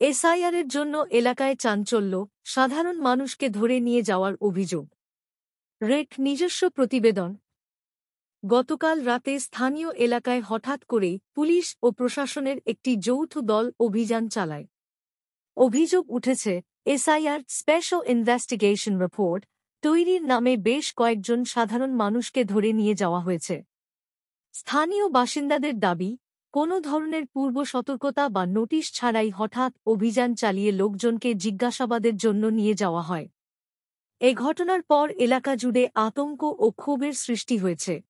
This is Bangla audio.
এসআইআরের জন্য এলাকায় চাঞ্চল্য, সাধারণ মানুষকে ধরে নিয়ে যাওয়ার অভিযোগ। রেক নিজস্ব প্রতিবেদন। গতকাল রাতে স্থানীয় এলাকায় হঠাৎ করেই পুলিশ ও প্রশাসনের একটি যৌথ দল অভিযান চালায়। অভিযোগ উঠেছে, এসআইআর স্পেশাল ইনভেস্টিগেশন রিপোর্ট তৈরির নামে বেশ কয়েকজন সাধারণ মানুষকে ধরে নিয়ে যাওয়া হয়েছে। স্থানীয় বাসিন্দাদের দাবি, কোনো ধরনের পূর্ব সতর্কতা বা নোটিশ ছাড়াই হঠাৎ অভিযান চালিয়ে লোকজনকে জিজ্ঞাসাবাদের জন্য নিয়ে যাওয়া হয়। এ ঘটনার পর এলাকা জুড়ে আতঙ্ক ও ক্ষোভের সৃষ্টি হয়েছে।